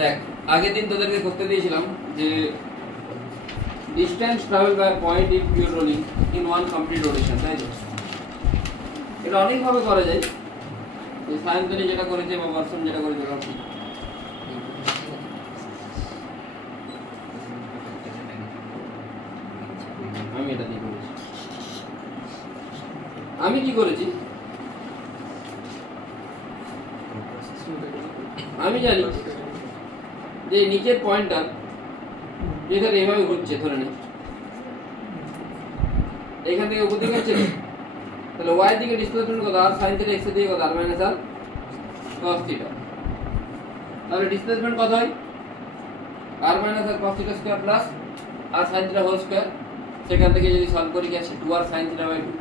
দেখ আগের দিন তোদেরকে করতে দিয়েছিলাম যে distance travel by point if you rolling in one complete rotation, তাই তো? এটা অনেকভাবে করা যায়। এই সায়েন্সে যেটা করেছে বা বর্ষণ যেটা করেছে আমি এটা দিয়ে করেছি। আমি কি করেছি, আমি জানি যে নিচের পয়েন্টটা যেখানে এভাবে ঘুরছে, ধরে নে এখান থেকে উপর দিকে হচ্ছে, তাহলে ওয়াই দিকে ডিসপ্লেসমেন্ট কত? আর সাইন থিটা এক্স এর দিকে কত? আর মাইনাস আর কস থিটা। তাহলে ডিসপ্লেসমেন্ট কত হয়? আর মাইনাস আর কস থিটা স্কয়ার প্লাস আর সাইন থিটা হোল স্কয়ার। সেখান থেকে যদি সলভ করি কি আছে? 2r sin theta by 2।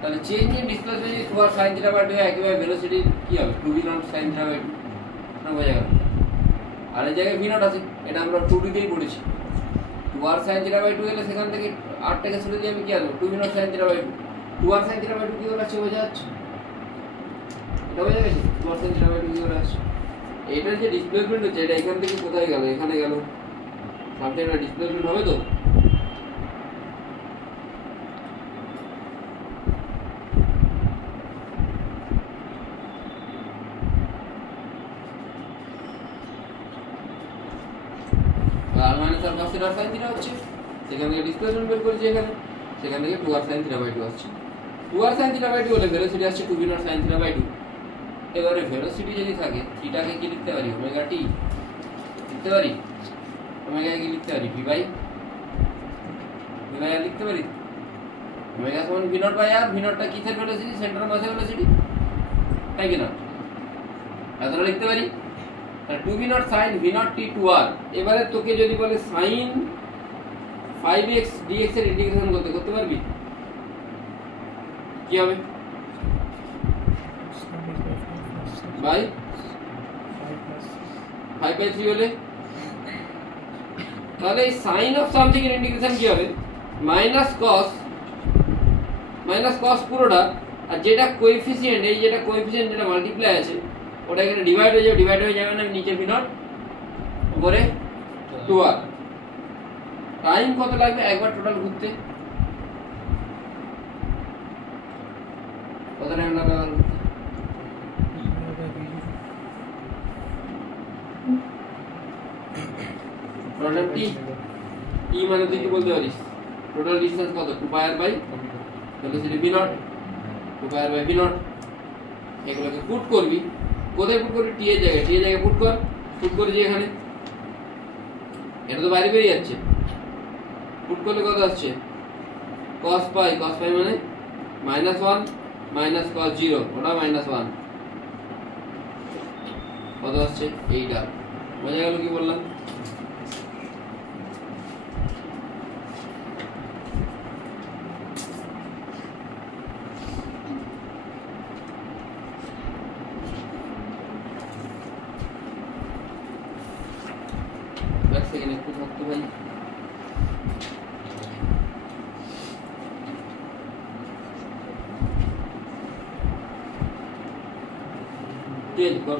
তাহলে চেঞ্জ ইন ডিসপ্লেসমেন্ট যদি 2r sin থিটা বাই 2 হয়, একইভাবে ভেলোসিটি কি হবে? 2v not sin theta by 2। না বোঝা গেল? আর এই জায়গায় v নট আছে, এটা আমরা 2d তেই পড়েছি। 2r sin থিটা বাই 2 হলে সেখান থেকে r টাকে সরে দিয়ে আমি কি আসবো? 2v not sin theta by 2। 2r sin theta by 2 কি হলো আছে? বোঝা যাচ্ছে? এটা বোঝা গেছে? 2r sin থিটা বাই 2 কি হলো আছে? এটার যে ডিসপ্লেসমেন্ট হচ্ছে, এটা এখান থেকে কোথায় গেল? এখানে গেল। সামনে একটা ডিসপ্লেসমেন্ট হবে তো? আর মাইনাস আর cos থিটা sin থিটা হচ্ছে, সেখান থেকে ডিসপ্লেসমেন্ট বের করেছি এখানে, সেখান থেকে 2r sin থিটা বাই 2 আসছে। 2r sin থিটা বাই 2 হলে ভেলোসিটি আসছে 2v not sin theta by 2। এবারে ভেলোসিটি যদি থাকে, থিটাকে কি লিখতে পারি? ওমেগা টি লিখতে পারি। ওমেগা কি লিখতে পারি? ভি বাই আর লিখতে পারি। ওমেগা সমান v not by r. V নটটা কিসের ভেলোসিটি? সেন্টার মাসের ভেলোসিটি, তাই কি না? এতটা লিখতে পারি। 2v not sin v not t 2r। এবারে তোকে যদি বলে sin 5x dx এর ইন্টিগ্রেশন করতে পারবি? কি হবে? বাই 5/3 হলে তাহলে এই sin অফ সামথিং এর ইন্টিগ্রেশন কি হবে? মাইনাস cos পুরোটা, আর যেটা কোএফিসিয়েন্ট, এই যেটা কোএফিসিয়েন্ট যেটা মাল্টিপ্লাই আছে ওটা এখানে ডিভাইড হয়ে যাবে না, নিচে v নট উপরে 2r। টাইম কত লাগবে একবার টোটাল ঘুরতে? কত টাইম লাগবে একবার ঘুরতে? টোটাল টি মানে তুই কি বলতে পারিস? টোটাল ডিসটেন্স কত? 2πr by velocity v not, 2πr by v not. এগুলোকে পুট করবি। কোথায় পুট করবি? টি এর জায়গায় পুট করে যে এখানে, এটা তো বাইরে বেরিয়ে যাচ্ছে। পুট করলে কত আসছে? cos পাই মানে -1 মাইনাস cos 0, ওটা -1, কত আসছে? এইটা। বোঝা গেল কি বললাম? একটু থাকতো ভাই। তেল কর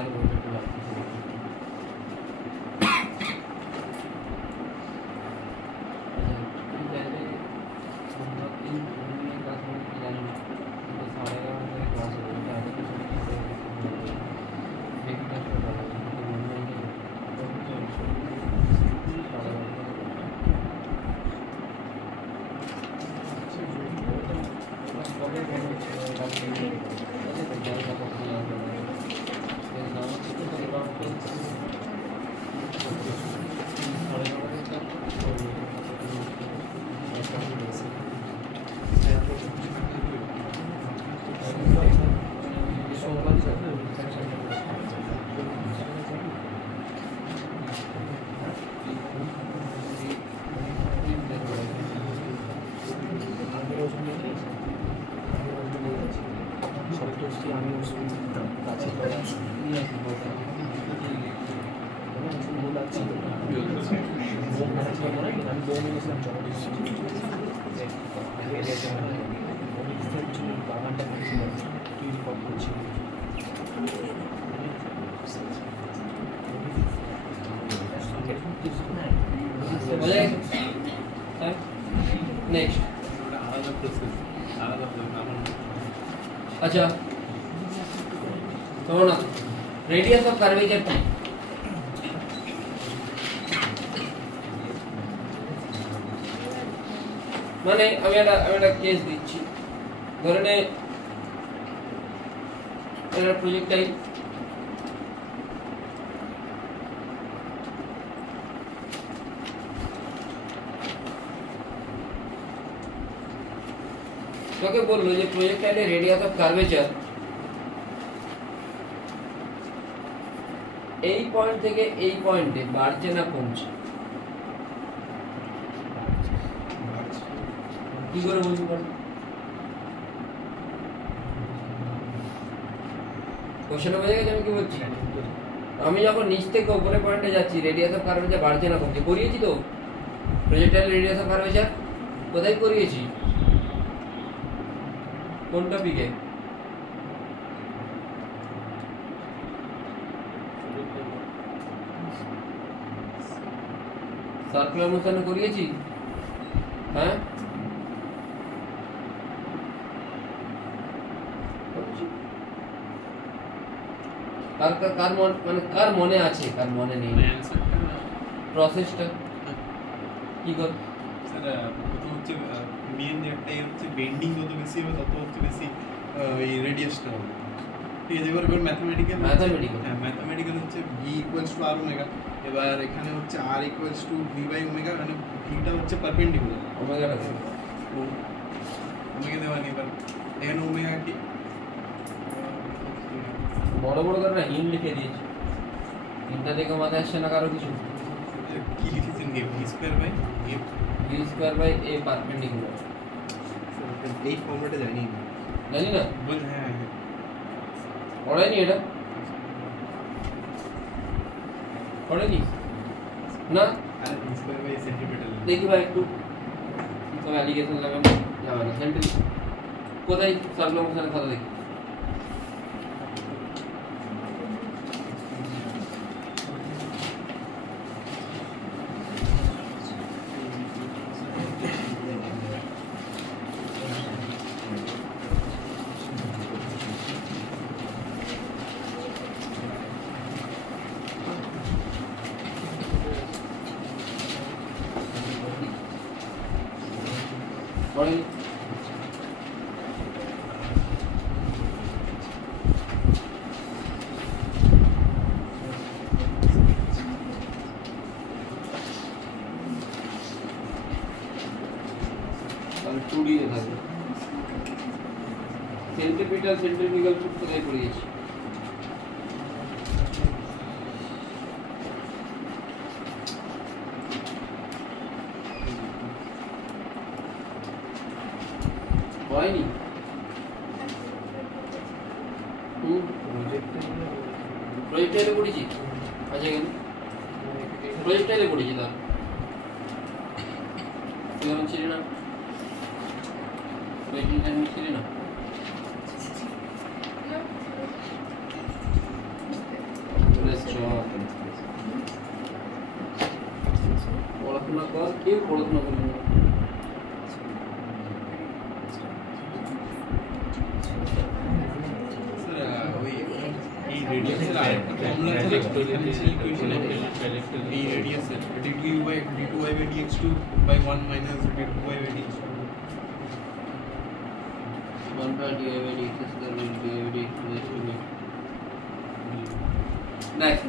डायल वोल्टेज को लागू नेक्स्ट अच्छा तो ना रेडियस ऑफ कर्वेचर কি মানে আমি একটা কেস দিচ্ছি ধরে নে এটা প্রজেক্টাইল তোকে বললো যে প্রজেক্টাইলের রেডিয়াস অফ কার্ভেচার এই পয়েন্ট থেকে এই পয়েন্টে বাড়ছে না কমছে কি করে বলতে পারো কোশ্চেনে বোঝা গেছে আমি কি বলছি আমি যখন নিচ থেকে উপরে পয়েন্টে যাচ্ছি রেডিয়াস অফ কার্ভেচার বাড়ছে না কমছে করিয়েছি তো প্রজেক্টাইলের রেডিয়াস অফ কার্ভেচার কোথায় করিয়েছি কোন টপিকে সার্কুলার মোশনে করিয়েছি হ্যাঁ কার মনে আছে কার মনে নেই প্রসেসটা কি কর স্যার কত হচ্ছে মেন একটাই হচ্ছে বেন্ডিং যত বেশি হবে তত হচ্ছে বেশি এই রেডিয়াসটা হবে ঠিক আছে এবার ম্যাথমেটিক্যাল হ্যাঁ ম্যাথমেটিক্যাল হচ্ছে V equals to R omega এবার এখানে হচ্ছে R equals to V by omega মানে ভিটা হচ্ছে পারপেন্ডিকুলার ওমেগাটা ওমেগা দেওয়া নেই এবার এখানে ওমেগা কি বড় বড় করে না হিন লিখে দিয়েছি হিনটা দেখে মাথায় আসছে না কারো কিছু কি লিখেছেন গে V square by A perpendicular এই ফর্মেটে জানি না বল হ্যাঁ পড়াইনি এটা পড়াইনি না আর ভি স্কয়ার বাই সেন্টিমিটার দেখি ভাই একটু সব অ্যালিগেশন লাগানো যাবে না সেন্ট্রি কোথায় সার্কুলার মোশনের কথা দেখি পড়াইনি তাহলে 2D এ থাকবে সেন্ট্রিপিটাল সেন্ট্রিফিউগাল কোথায় পড়িয়েছি হয়নি প্রজেক্টাইলে পড়েছি আচ্ছা কেন প্রজেক্টাইলে পড়েছি তার কেমন ছিল না প্রজেক্টাইলে ছিল না কেউ পড়াশোনা করে না। এই রেডিয়াসের আরেকটা ফর্মুলা আছে ডিফারেনশিয়াল ইকুয়েশন এই রেডিয়াসের d2 by d2y by dx2 by 1 minus d2y by dx2 1 by dy by dx square by dy by dx next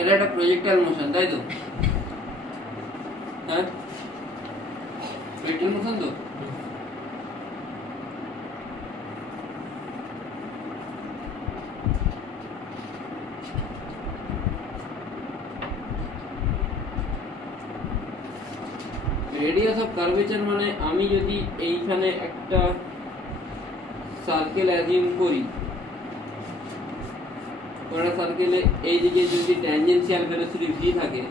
এটা একটা প্রজেক্টাইল মোশন তাই তো হ্যাঁ প্রজেক্টাইল মোশন তো রেডিয়াস অফ কার্ভেচার মানে আমি যদি এইখানে একটা সার্কেল অ্যাজিউম করি ওটা সার্কেলে এই দিকে যদি ট্যানজেনশিয়াল ভেলোসিটি v থাকে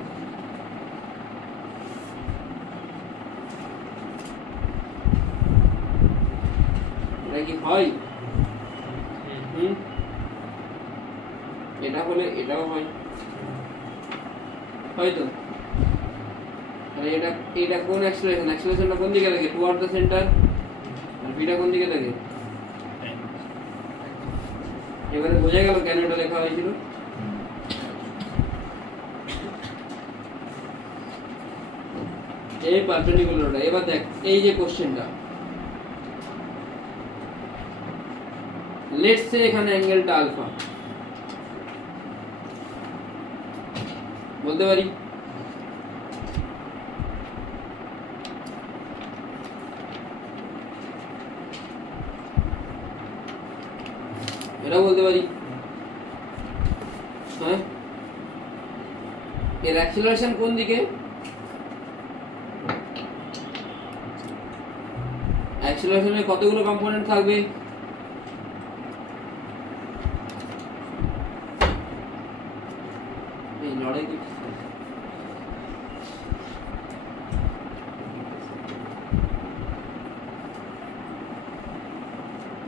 এটা কি হয় এটা হলে এটাও হয় হয়তো তাহলে এটা কোন অ্যাক্সেলারেশনটা কোন দিকে থাকে টুয়ার্ড দ্য সেন্টার আর ভিটা কোন দিকে থাকে এবারে বোঝা গেল কেন এটা লেখা হয়েছিল এই পারপেন্ডিকুলারটা এবার দেখ এই যে কোশ্চেনটা লেটস সে এখানে অ্যাঙ্গেলটা আলফা বলতে পারি এটা বলতে পারি হ্যাঁ এর অ্যাক্সেলারেশন কোন দিকে অ্যাক্সেলারেশনে কতগুলো কম্পোনেন্ট থাকবে এই লড়াই করছিস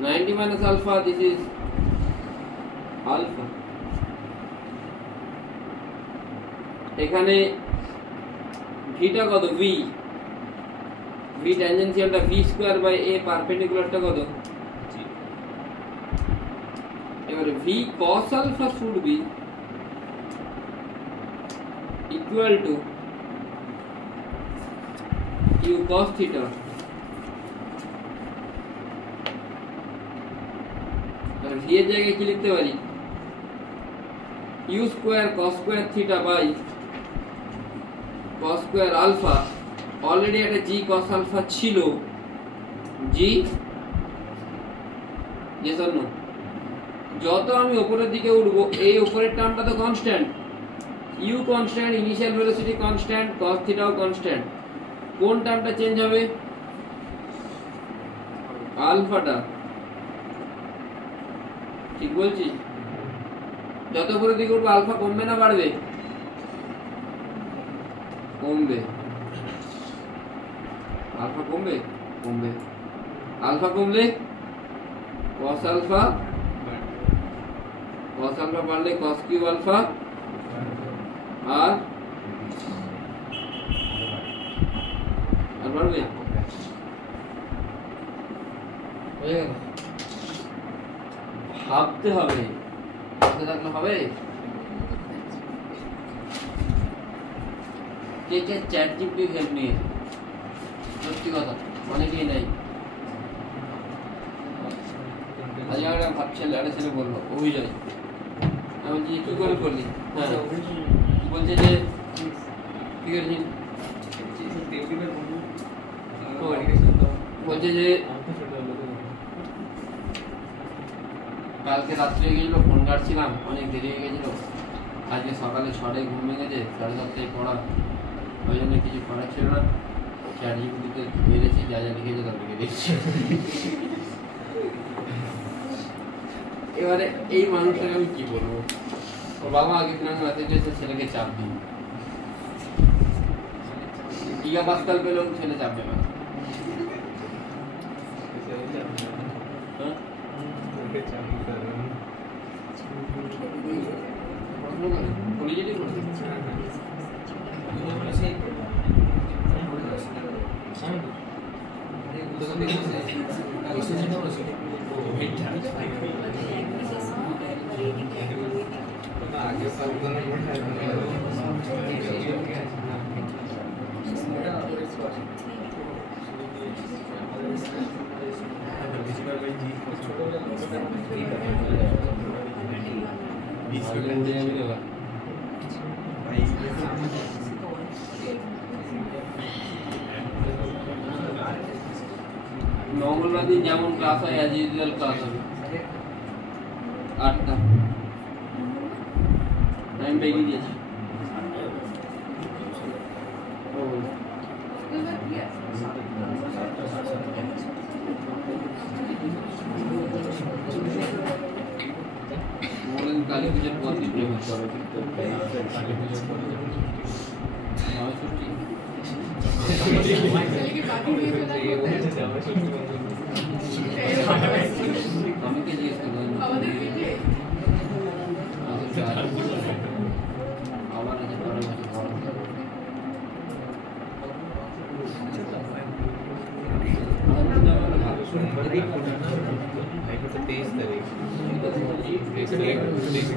90 minus alpha this is alpha এখানে ভিটা কত v v ট্যানজেনশিয়ালটা v স্কয়ার বাই a পারপেন্ডিকুলারটা কত এবারে v cos alpha should be equal to u cos theta R v এর জায়গায় কি লিখতে পারি u square cos square theta by cos square alpha already একটা g cos আলফা ছিল g yes or no যত আমি উপরের দিকে উঠব এই উপরের টার্মটা তো constant u constant initial velocity constant cos থিটাও কনস্ট্যান্ট কোন টার্মটা চেঞ্জ হবে আলফাটা ঠিক বলছি যত উপরের দিকে উঠবে আলফা কমবে না বাড়বে কমবে আলফা কমবে কমবে আলফা কমলে cos আলফা বাড়লে cos কিউব আলফা আর বাড়বে হয়ে গেল ভাবতে হবে ভাবতে থাকলে হবে কে কে চ্যাট জিপিটি হেল্প নিয়ে সত্যি কথা অনেকেই নাই আজ আমরা ভাবছি আরে ছেলে বললো অভিজয় আমি বলছি কি করে করলি হ্যাঁ বলছে যে কি করেছিস বলছে যে কালকে রাত্রে গেছিল ফোন কাটছিলাম অনেক দেরি হয়ে গেছিল আজকে সকালে 6টায় ঘুম ভেঙেছে 7:30টায় পড়া ওই জন্য কিছু করার ছিল না চ্যাট জিপিটিতে মেরেছি যা যা লিখেছে তা লিখে দিচ্ছি এবারে এই মানুষটাকে আমি কি বলবো और बाबा आगे कितना मैसेज से ছেলে কে চাপ দিই গিগা পাস্কাল পেলো ছেলে চাপ দেবে হ্যাঁ ওকে চাপ করবে কোনি যেটি করবে आगे सावधान मंगलवार दिन যেমন ক্লাস হয় অ্যাজ ইউজুয়াল ক্লাস হবে 8টা টাইম বেরিয়ে দিয়েছে মোলেন কালী পূজার পর দিন প্রেম করবে কালী পূজার পরে নয় ছুটি আমি কে জিজ্ঞেস করবো আমাদের আবার আছে পরে বছর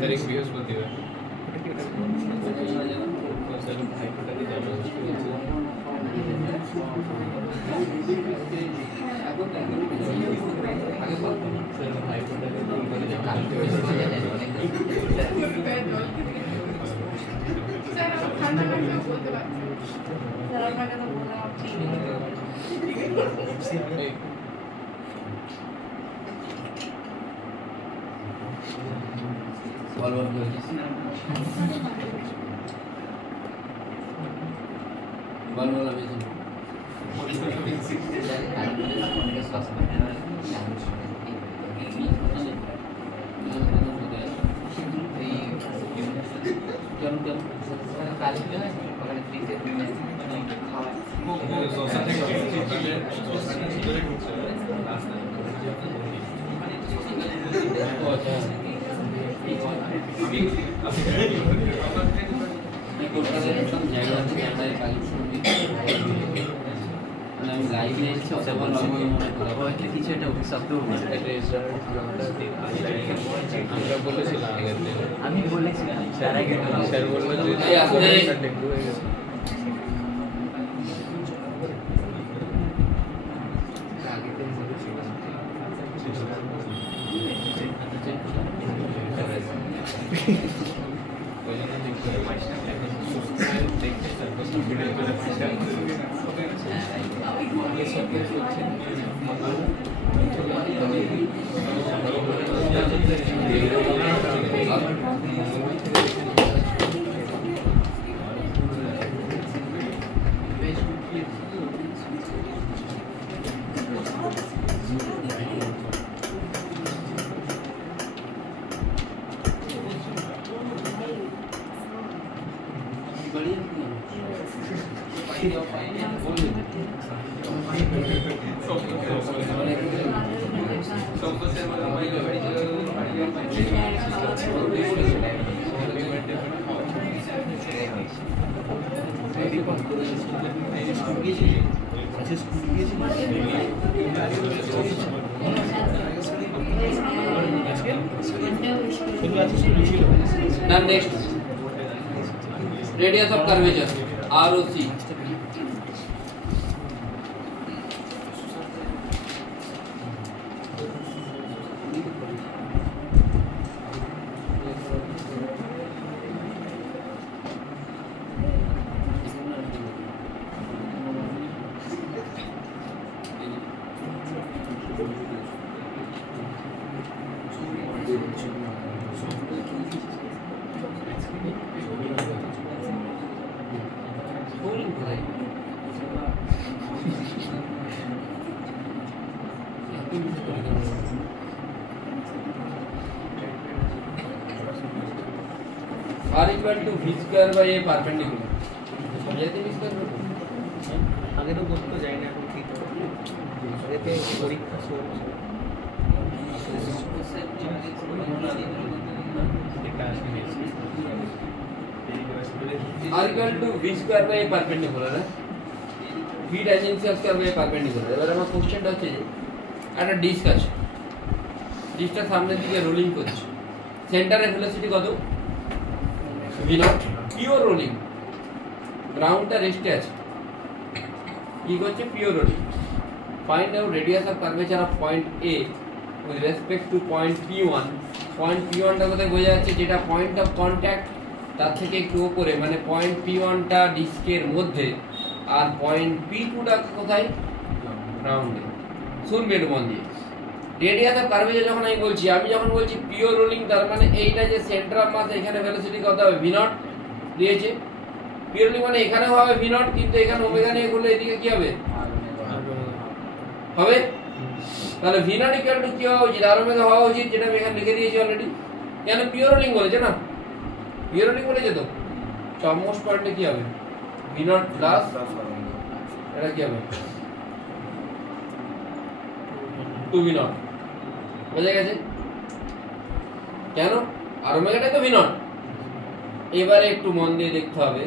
तारीख बृहस्पतिवार আমি বলেছিলাম স্যার আগে স্যার বলল যে ডেঙ্গু হয়ে গেছে Now next, radius of curvature ROC. r equal to v square by a perpendicular समझाते v square আগে তো করতে যাই না এখন ঠিক হবে এতে পরীক্ষা শুরু r equal to v square by a perpendicular है v tangential square by a perpendicular এবারে আমার কোশ্চেনটা হচ্ছে যে একটা ডিস্ক আছে ডিস্কটা সামনের দিকে রোলিং করছে সেন্টারের ভেলোসিটি কত v নট পিওর রোলিং গ্রাউন্ডটা রেস্টে আছে কি করছে pure rolling find out radius of curvature of point a with respect to point p1 point p1 টা কোথায় বোঝা যাচ্ছে যেটা পয়েন্ট অফ কন্টাক্ট তার থেকে একটু উপরে মানে পয়েন্ট p1 টা ডিস্কের মধ্যে আর পয়েন্ট p2 টা কোথায় গ্রাউন্ডে শুনবে একটু মন দিয়ে রেডিয়াস অফ কার্ভেচার যখন আমি যখন বলছি পিওর রোলিং তার মানে এইটা যে সেন্টার অফ মাস এখানে ভেলোসিটি কত হবে v নট দিয়েছে পিওর রোলিং মানে এখানেও হবে v নট কিন্তু এখানে ওমেগা নিয়ে করলে এদিকে কি হবে হবে তাহলে v নট ইকুয়াল টু কি হওয়া উচিত আর ওমেগা হওয়া উচিত যেটা আমি এখানে লিখে দিয়েছি অলরেডি কেন পিওর রোলিং বলেছে না পিওর রোলিং বলেছে তো টপমোস্ট পয়েন্টে কি হবে v নট প্লাস এটা কি হবে 2v নট বোঝা গেছে কেন আর ওমেগাটা তো v নট এবারে একটু মন দিয়ে দেখতে হবে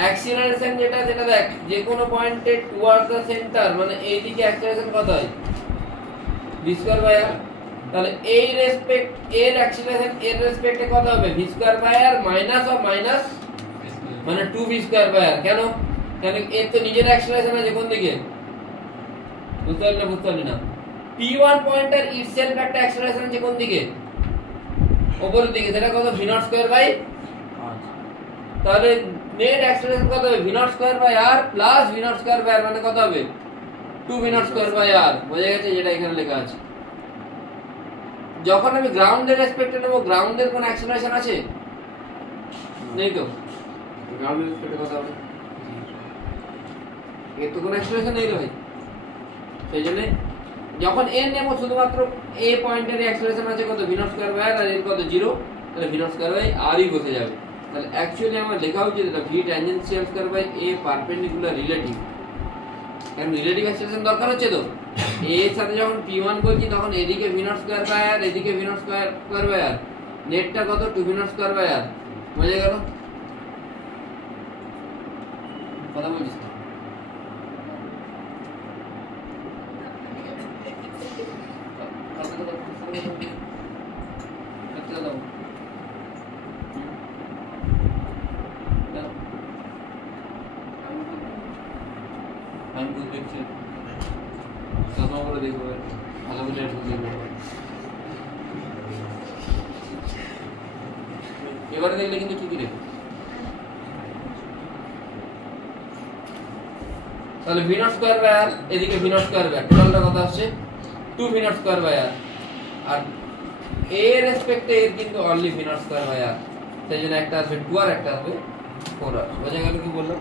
অ্যাক্সিলারেশন যেটা দেখ যে কোনো পয়েন্টে টুয়ার্ড দ্য সেন্টার মানে এই দিকে অ্যাক্সিলারেশন কত হয় v স্কয়ার বাই r তাহলে এই রেসপেক্ট এর অ্যাক্সিলারেশন এর রেসপেক্টে কত হবে v square by r minus of minus মানে 2v স্কয়ার বাই r কেন এর তো নিজের অ্যাক্সিলারেশন আছে কোন দিকে বুঝতে পারলি না p1 পয়েন্টার ইটসেলফ একটা অ্যাক্সিলারেশন আছে কোন দিকে উপরের দিকে সেটা কত v নট স্কয়ার বাই তাহলে নেট অ্যাক্সিলারেশন কত হবে v not square by r plus v not square by r মানে কত হবে 2v not square by r বোঝা গেছে যেটা এখানে লেখা আছে যখন আমি গ্রাউন্ডের রেসপেক্টে নেব গ্রাউন্ডের কোন অ্যাক্সিলারেশন আছে নেই তো গ্রাউন্ডের রেসপেক্টে কত হবে এর তো কোন অ্যাক্সিলারেশন নেই রে ভাই সেইজন্য যখন n নেব শুধুমাত্র a পয়েন্টের অ্যাক্সিলারেশন আছে কত v not square by r আর এর কত 0 তাহলে v not square by r ই বসে যাবে তাহলে অ্যাকচুয়ালি আমার লেখা উচিত এটা v tangential square by a perpendicular relative কারণ রিলেটিভ অ্যাক্সিলারেশন দরকার হচ্ছে তো a এর সাথে যখন p1 বলছি তখন এদিকে v not square by r এদিকে v not square by r নেটটা কত 2v not square by r বোঝা গেল কথা বলছিস এবারে দেখলে কিন্তু ঠিকই রে তাহলে v not square by r এদিকে v not square by r টোটালটা কত আসছে 2v not square by r আর a এর রেসপেক্টে এর কিন্তু only v not square by r সেইজন্য একটা আসবে 2 আর একটা আসবে 4 আর বোঝা গেল কি বললাম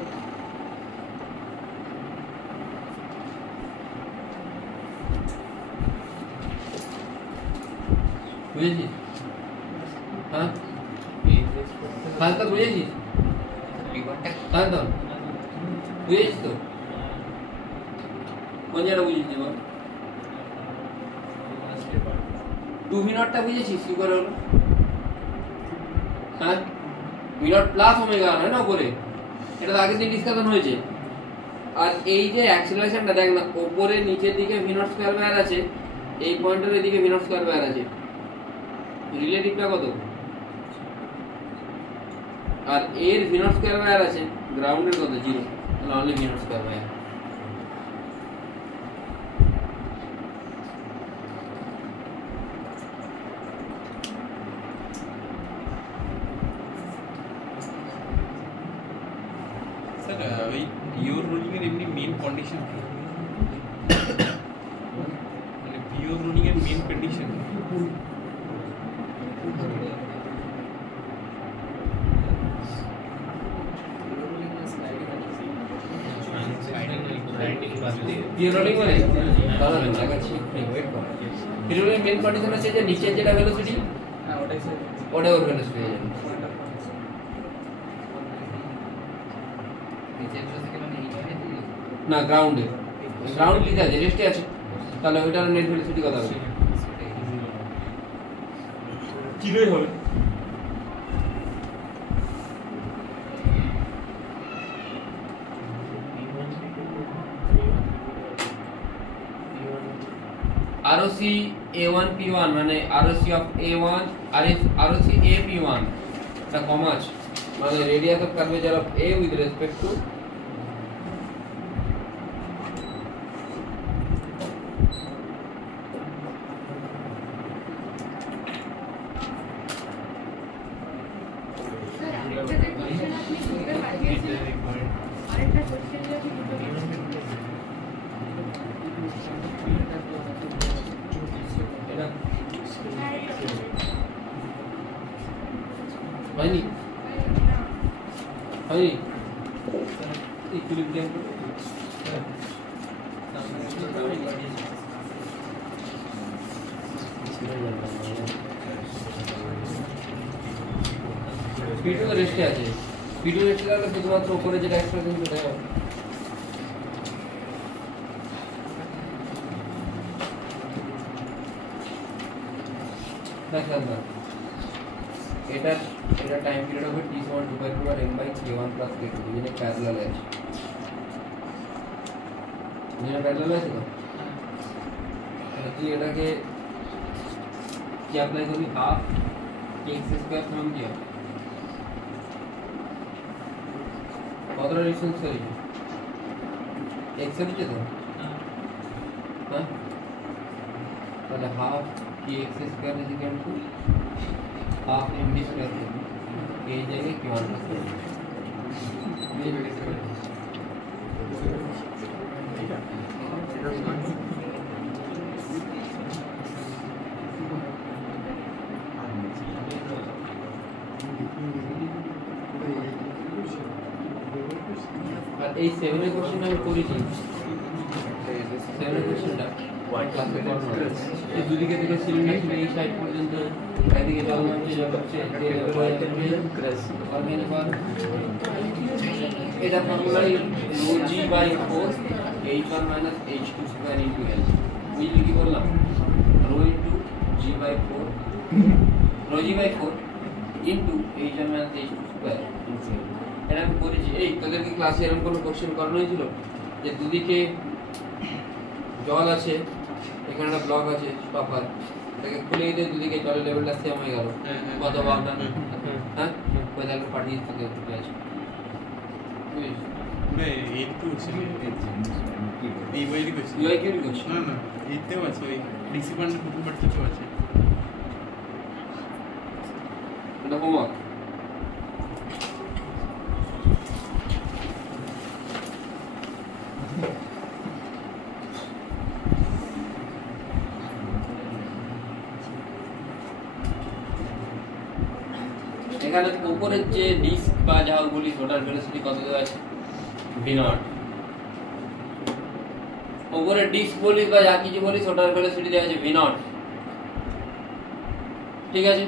বুঝেছিস হ্যাঁ হ্যাঁ তো বুঝেছিস হ্যাঁ তো বুঝেছিস তো কোন জায়গাটা বুঝেছিস বল 2v নটটা বুঝেছিস কি করে হলো হ্যাঁ v নট প্লাস ওমেগা হয় না উপরে এটা তো আগের দিন ডিসকাশন হয়েছে আর এই যে অ্যাক্সিলারেশনটা দেখ না উপরে নিচের দিকে v not square by r আছে এই পয়েন্টের এদিকে v not square by r আছে রিলেটিভটা কত আর এর v not square by r আছে গ্রাউন্ডের কত 0 তাহলে only v not square by r sir ওই পিওর রোলিং এর এমনি মেইন কন্ডিশন কি মানে পিওর রোলিং এর মেইন কন্ডিশন পিওর রোলিং মানে দাঁড়াবে লাগাচ্ছি ওয়েট কর পিওর রোলিং মেইন কন্ডিশন আছে যে নিচে যেটা ভেলোসিটি হ্যাঁ ওটাই ওর ভেলোসিটি হয়ে যাবে না গ্রাউন্ডে গ্রাউন্ড লিখে আছে রেস্টে আছে তাহলে ওইটার নেট ভেলোসিটি কত হবে জিরোই হবে ROC A1 P1 মানে ROC of A1 ROC A P1 এটা কম আছে মানে radius of curvature of A with respect to হয়নি হয়নি ইকুইলিব্রিয়াম P2 তো রেস্টে আছে P2 রেস্টে থাকলে শুধুমাত্র উপরে যেটা এক্সপ্রেশন সেটাই হবে দেখেন না এটা টাইম পিরিয়ড হবে t1 2/m/k1 + k2 দুজনে প্যারালাল আছে দুজনে প্যারালাল আছে তো তাহলে তুই এটাকে কি অ্যাপ্লাই করবি হাফ x² সমান কি হবে কতটা ডিসটেন্স করেছি x এর নিচে তো হ্যাঁ তাহলে half kx² half md square के जाएगा q1 আর এই 7 এর কোশ্চেন আমি করেছি 7 এর কোশ্চেনটা ক্লাসে করব এই দুদিকে থেকে সিলিন্ডার ছিল এই সাইড পর্যন্ত এদিকে জল নামছে জল হচ্ছে এই লেভেলে ক্র্যাশ অর্গানিক এটা ফর্মুলাই rho g by 4 h1 minus h2 square into l বুঝলি কি বললাম rho into g by 4 rho g by 4 into h1 minus h2 square into l এটা আমি করেছি এই তোদের কি ক্লাসে এরকম কোনো কোশ্চেন করানো হয়েছিল যে দুদিকে জল আছে এখানে একটা ব্লক আছে স্টপার এটাকে খুলে দিয়ে দুদিকে জলের লেভেলটা সেম হয়ে গেল কত ভাবনা হ্যাঁ ওই দেখো পাঠিয়ে দিতে দিতে আছে এইটু ছিল এই বইলি কইছি ইউআই কি কইছি না না এইতেও আছে ওই ডিসি পান্ডে প্রথম পার্টটাও আছে এটা হোমওয়ার্ক এখানে উপরের যে ডিস্ক বা যা বলি ওটার ভেলোসিটি কত দেওয়া আছে v0 উপরের ডিস্ক বলি বা যা কিছু বলি ওটার ভেলোসিটি দেওয়া আছে v0 ঠিক আছে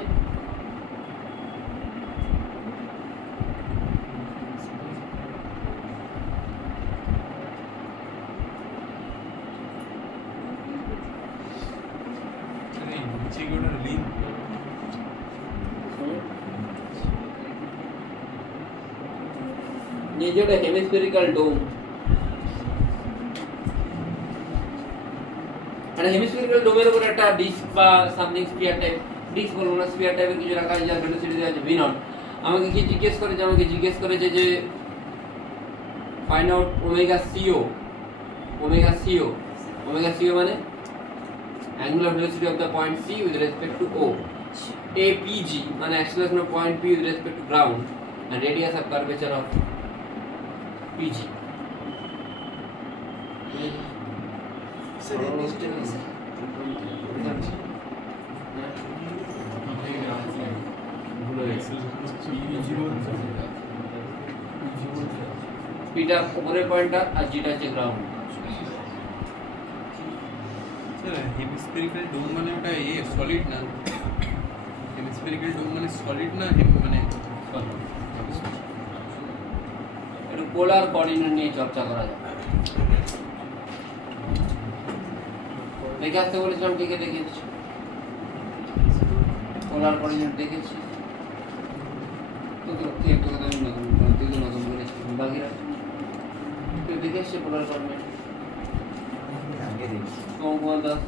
চিগুড়ার লিঙ্ক ये जो हेमिस्फेरिकल डोम আর হেমিস্ফেরিক্যাল ডোমের উপর একটা ডিস্ক বা সামথিং স্ফিয়ার টাইপ ডিস্ক বলবো না স্ফিয়ার টাইপের কিছু রাখা আছে যার ভেলোসিটি দেওয়া আছে v0 আমাকে কি জিজ্ঞেস করেছে যে ফাইন্ড আউট ওমেগা co মানে angular velocity of the point c with respect to o apg মানে acceleration of point p with respect to ground and radius of curvature of pg পিটা উপরের পয়েন্টটা আর জিটা হচ্ছে গ্রাউন্ড হেমিস্ফেরিক্যাল ডোম মানে ওটা সলিড না হেমিস্ফেরিক্যাল ডোম মানে সলিড না মানে একটু পোলার কোঅর্ডিনেট নিয়ে চর্চা করা যাবে। দেখে আসতে বলেছিলাম, টিকে দেখেছি পোলার কোঅর্ডিনেট দেখেছি তো একটু কথা আমি নতুন তুই তো নতুন করেছি বাকিরা তুই দেখে এসছে পোলার কোঅর্ডিনেট কুমার দাস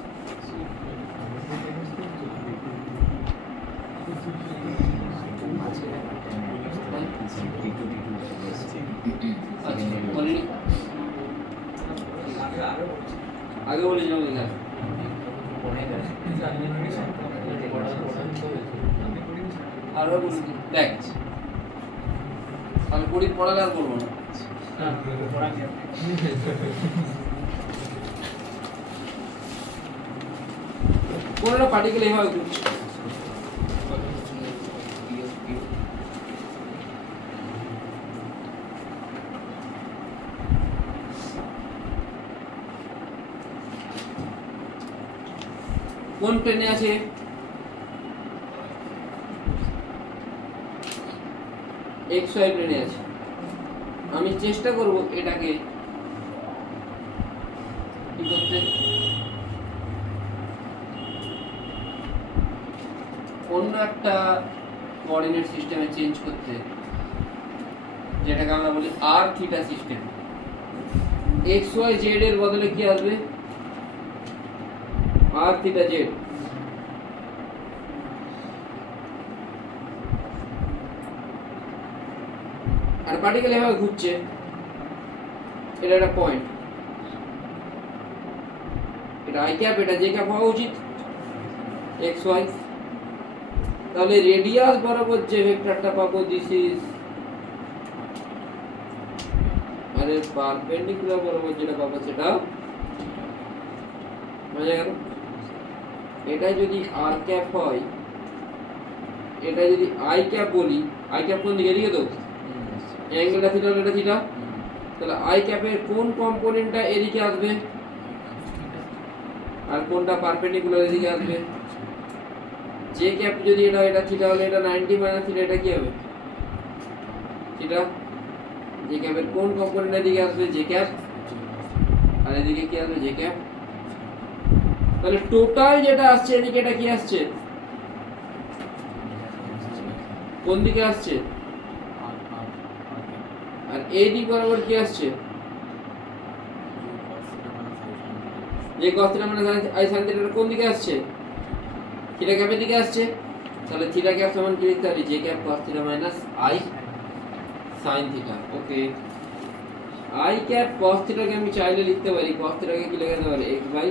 বলিনি আগে বলেছিলাম লেখা আরো বলি দেখ আমি কুড়ি পড়ালে আর বলবো না কোনটা পার্টিকেল এইভাবে ঘুরছে কোন প্লেনে আছে XY প্লেনে আছে আমি চেষ্টা করব এটাকে কি করতে অন্য একটা কোঅর্ডিনেট সিস্টেমে চেঞ্জ করতে যেটাকে আমরা বলি r theta system XY Z এর বদলে কি আসবে r থিটা z আর পার্টিকেল এভাবে ঘুরছে এটা একটা পয়েন্ট এটা i ক্যাপ এটা j ক্যাপ হওয়া উচিত xy তাহলে রেডিয়াস বরাবর যে ভেক্টরটা পাবো দিস ইজ আরে পারপেন্ডিকুলার বরাবর যেটা পাবো সেটা বুঝা গেল এটা যদি r ক্যাপ হয় এটা যদি i ক্যাপ বলি i ক্যাপ কোন দিকে এদিকে তো অ্যাঙ্গেলটা থিটা হলো এটা থিটা তাহলে i ক্যাপের কোন কম্পোনেন্টটা এদিকে আসবে আর কোনটা পারপেন্ডিকুলার এদিকে আসবে j ক্যাপ যদি এটা থিটা হলে এটা 90 মাইনাস থিটা এটা কি হবে থিটা j ক্যাপের কোন কম্পোনেন্ট এদিকে আসবে j ক্যাপ আর এদিকে কি আসবে j ক্যাপ তাহলে টোটাল যেটা আসছে এদিকে এটা কি আসছে কোন দিকে আসছে আর এই দিক বরাবর কি আসছে যে cos θ মানে i sin θ এর কোন দিকে আসছে থিটা ক্যাপের দিকে আসছে তাহলে থিটা ক্যাপ সমান কি লিখতে হবে j cap cos θ minus i sin θ okay i cap cos θ কে আমি চাইলে লিখতে পারি cos θ কে কি লিখতে পারি x বাই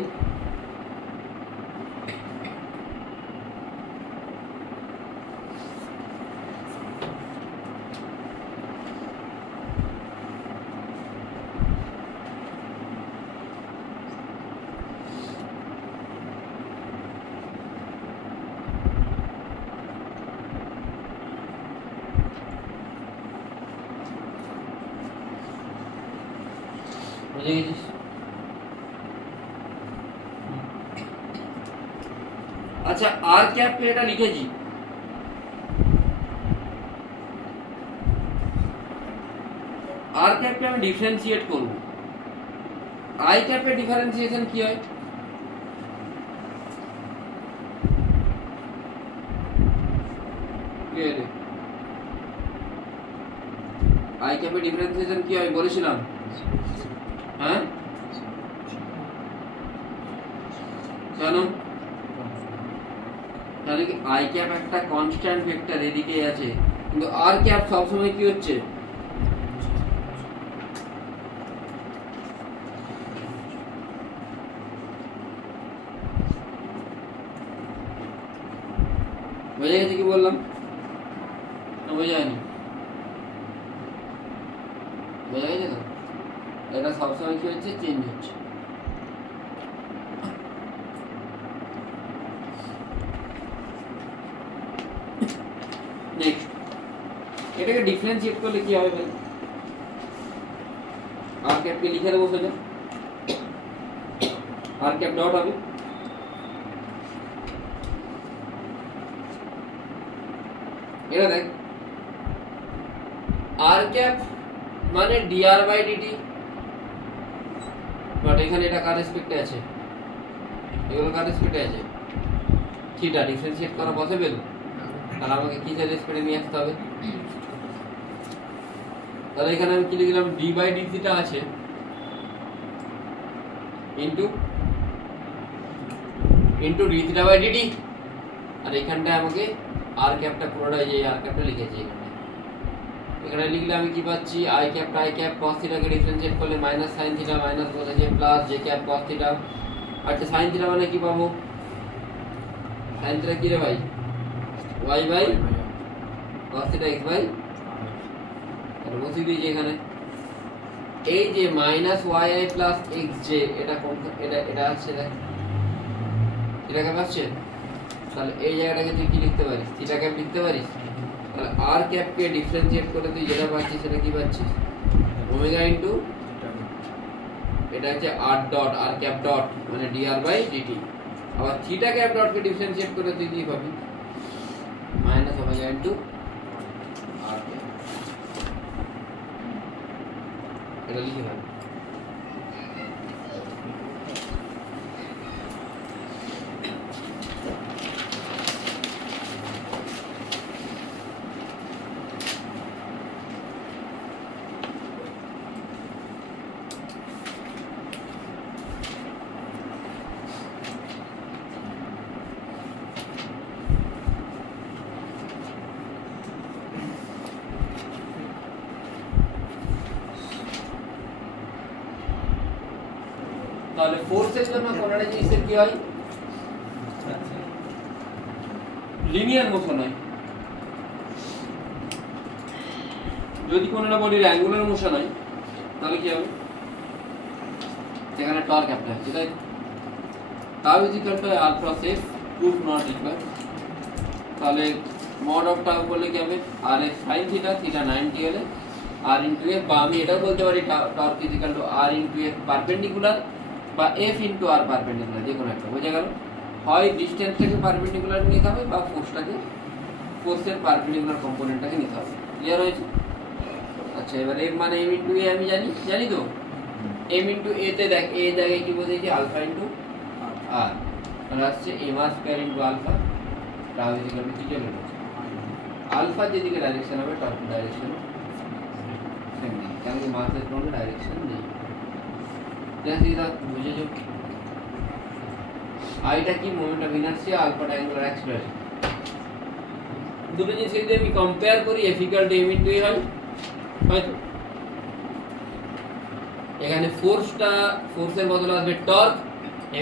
আচ্ছা r ক্যাপ কে এটা লিখেছি r ক্যাপ কে আমি ডিফারেন্সিয়েট করব i ক্যাপের ডিফারেন্সিয়েশন কি হয় i ক্যাপের ডিফারেন্সিয়েশন কি হয় বলেছিলাম হ্যাঁ কেন তাহলে কি i ক্যাপ একটা কনস্ট্যান্ট ভেক্টর এদিকে আছে কিন্তু r ক্যাপ সব সময় কি হচ্ছে বুঝে গেছে কি বললাম না বুঝে যায়নি বুঝে গেছে তো এটা সবসময় কি হচ্ছে চেঞ্জ হচ্ছে নেক্সট এটাকে ডিফারেন্সিয়েট করলে কি হবে ভাই r ক্যাপ কে লিখে দেবো সোজা r ক্যাপ ডট হবে এটা দেখ r ক্যাপ মানে dr/dt, বাট এখানে এটা কার রেসপেক্টে আছে, এগুলো কার রেসপেক্টে আছে, থিটা ডিফারেন্সিয়েট করা পসিবল, তাহলে আমাকে কি এর রেসপেক্টে নিয়ে আসতে হবে। তাহলে এখানে আমি কি লিখলাম, d/d থিটা আছে ইনটু d θ/dt, আর এখানটায় আমাকে r ক্যাপটা পুরোটা এই যে r ক্যাপটা লিখেছি এখানে লিখলে আমি কি পাচ্ছি, i ক্যাপ cos θ কে ডিফারেন্সিয়েট করলে মাইনাস sin θ মাইনাস বসেছে প্লাস j ক্যাপ cos θ। আচ্ছা sin θ মানে কি পাবো, sin θ কি রে ভাই, y by cos θ x by, তাহলে বসিয়ে দিয়েছি এখানে এই যে মাইনাস yi প্লাস xj, এটা কোন, এটা আছে দেখ, এটা ক্যাপ আসছে, তাহলে এই জায়গাটাকে তুই কি লিখতে পারিস, থিটা ক্যাপ লিখতে পারিস। তাহলে r ক্যাপ কে ডিফারেন্সিয়েট করে তুই যেটা পাচ্ছিস সেটা কি পাচ্ছিস, ওমেগা ইনটু এটা হচ্ছে r dot r cap dot মানে dr/dt, আবার theta cap dot K differentiate করে তুই কি পাবি, minus omega into r cap, এটা লিখে ভাই। তাহলে ফোর্সের জন্য কোনটা জিনিসের কি হয়, লিনিয়ার মোশন হয়। যদি কোনটা বডির অ্যাঙ্গুলার মোশন হয় তাহলে কি হবে, সেখানে টর্ক অ্যাপ্লাই হয়, তাই tau is equal two r cross f, proof not equal, তাহলে মড অফ টাউ বললে কি হবে, r x sin θ, θ 90 হলে r ইনটু f, বা আমি এটাও বলতে পারি torque is equal two r into f perpendicular বা f ইনটু r পারপেন্ডিকুলার, যে কোনো একটা বোঝা গেল। হয় ডিসটেন্সটাকে পারপেন্ডিকুলার নিতে হবে বা ফোর্সের পারপেন্ডিকুলার কম্পোনেন্টটাকে নিতে হবে, ক্লিয়ার হয়েছে। আচ্ছা এবার f মানে m ইনটু a আমি জানি তো, m ইনটু a তে দেখ a জায়গায় কি বলেছি, আলফা ইনটু r, তাহলে আসছে m r square into alpha, tau is equal to theta বের হচ্ছে। আলফা যেদিকে ডাইরেকশন হবে টর্ক ডাইরেকশন সেম দিকে, কারণ কি মাসের কোনো ডাইরেকশন নেই, सीधा বুঝেছো। আইটা কি, মোমেন্ট অফ ইনার্সিয়া, আলফাটা অ্যাঙ্গুলার অ্যাক্সিলারেশন, দুটো জিনিস যদি আমি কম্পেয়ার করি f equal to m into a হয়, হয়তো এখানে ফোর্সের বদলে আসবে টর্ক,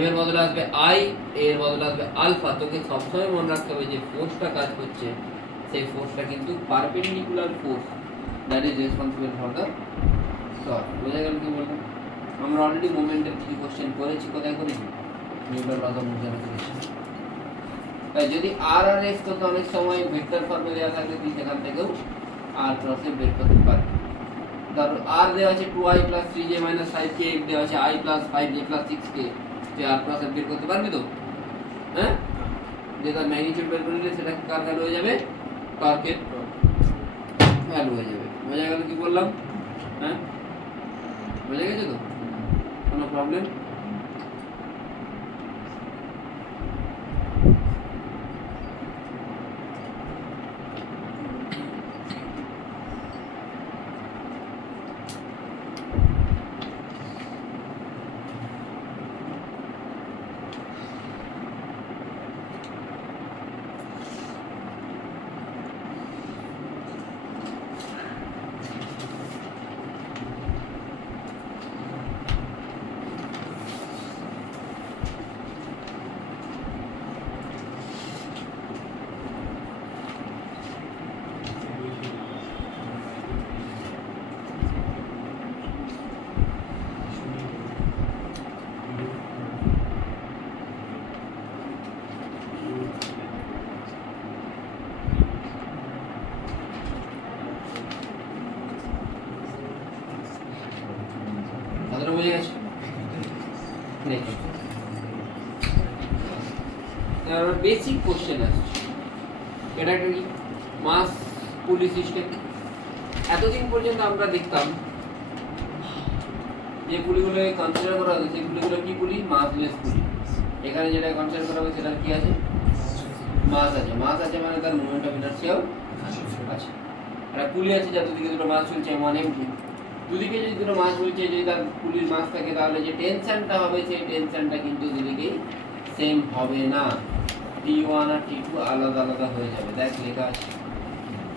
m এর বদলে আসবে i, a এর বদলে আসবে আলফা। তোকে সবসময় মনে রাখতে হবে যে ফোর্সটা কাজ করছে, সেই ফোর্সটা কিন্তু perpendicular force that is responsible for the torque. বোঝা গেল কি বললাম? আমরা অলরেডি মোমেন্টের কিছু কোশ্চেন করেছি, কোথায় করেছি, নিউটন লস অফ মোশন করেছি। তাই যদি r আর s তো অনেক সময় ভেক্টর ফর্মে দেওয়া থাকলে তুই সেখান থেকেও r ক্রস এ বের করতে পারবি। ধরো r দেওয়া আছে 2i 3j 5k, দেওয়া আছে i 5j 6k, তুই r ক্রস এ বের করতে পারবি তো? হ্যাঁ, যে তার ম্যাগনিটিউড বের করলে সেটা কার ভ্যালু হয়ে যাবে, টর্কের ভ্যালু হয়ে যাবে। বোঝা গেল কি বললাম? হ্যাঁ বোঝা গেছে তো? কোনো প্রবলেম? বুঝে গেছে? বেসিক কোশ্চেন আসছে, এটা একটা কি মাস পুলি সিস্টেম। এতদিন পর্যন্ত আমরা দেখতাম যে পুলিগুলোকে কনসিডার করা হবে সেই পুলিগুলো কি পুলি? মাসলেস পুলি। এখানে যেটা কনসিডার করা হবে সেটা কি আছে? মাস আছে। মাস আছে মানে তার মোমেন্ট অফ ইনার্সিয়াও আছে। একটা পুলি আছে যার দুদিকে দুটো মাস চলছে m1 m2, দুদিকে যদি দুটো মাস বলছে, যদি তার পুলির মাস থাকে তাহলে যে টেনশনটা হবে সেই টেনশনটা কিন্তু দুদিকে সেম হবে না, T1 আর T2 আলাদা আলাদা হয়ে যাবে। দেখ লেখা আছে।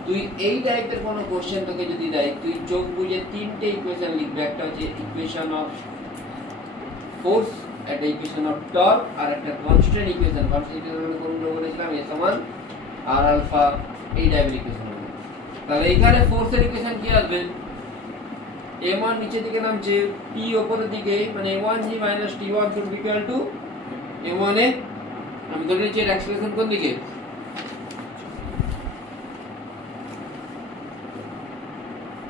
তুই এই টাইপের কোনো কোশ্চেন তোকে যদি দেয়, তুই চোখ বুঝে তিনটে ইকুয়েশন লিখবে। একটা হচ্ছে ইকুয়েশন অফ ফোর্স, একটা ইকুয়েশন অফ টর্ক, আর একটা কনস্ট্যান্ট ইকুয়েশন। কনস্ট্যান্ট ইকুয়েশন কোনগুলো বলেছিলাম? a সমান r আলফা, এই টাইপের ইকুয়েশন। তাহলে এখানে ফোর্সের ইকুয়েশন কি আসবে? m1 নিচের দিকে নামছে, p উপরের দিকে, মানে m1g - t1 should be equal to m1 এ, আমি ধরে নিচ্ছি এর অ্যাক্সেলারেশন কোন দিকে?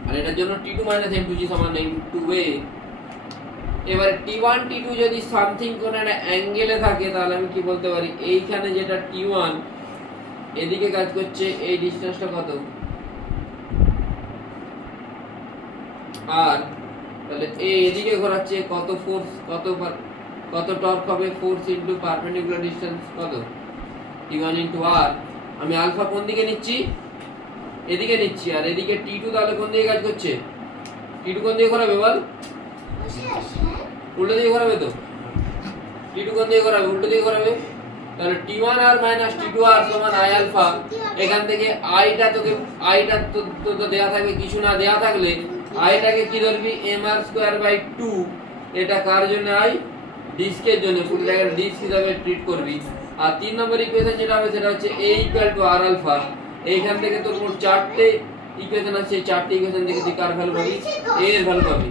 আর এটার জন্য t2 - m2g সমান m2a। এবারে t1 t2 যদি সামথিং কোন একটা অ্যাঙ্গেলে থাকে তাহলে আমি কি বলতে পারি? এইখানে যেটা t1 এদিকে কাজ করছে, এই ডিসটেন্সটা কত? আর তাহলে এদিকে ঘোরাচ্ছে, কত ফোর্স, কত টর্ক হবে? ফোর্স ইনটু পারপেন্ডিকুলার ডিসটেন্স কত? t1 into r। আমি আলফা কোন দিকে নিচ্ছি? এদিকে নিচ্ছি। আর এদিকে t2 তাহলে কোন দিকে কাজ করছে? t2 কোন দিকে ঘোরাবে বল? উল্টো দিকে ঘোরাবে তো। t2 কোন দিকে ঘোরাবে? উল্টো দিকে ঘোরাবে। তাহলে t1r - t2r সমান i আলফা। এখান থেকে i-টা তো দেয়া থাকবে, কিছু না দেয়া থাকলে i-টাকে কি ধরবি? mr²/2। এটা কার জন্য? i ডিস্কের জন্য। পুরোটাকে ডিস্ক হিসাবে ট্রিট করবি। আর 3 নম্বর ইকুয়েশন যেটা হবে সেটা হচ্ছে a = r আলফা। এইখান থেকে তোর মোট 4টে ইকুয়েশন আছে। 4টে ইকুয়েশন থেকে তুই কার ভ্যালু পাবি? a এর ভ্যালু পাবি।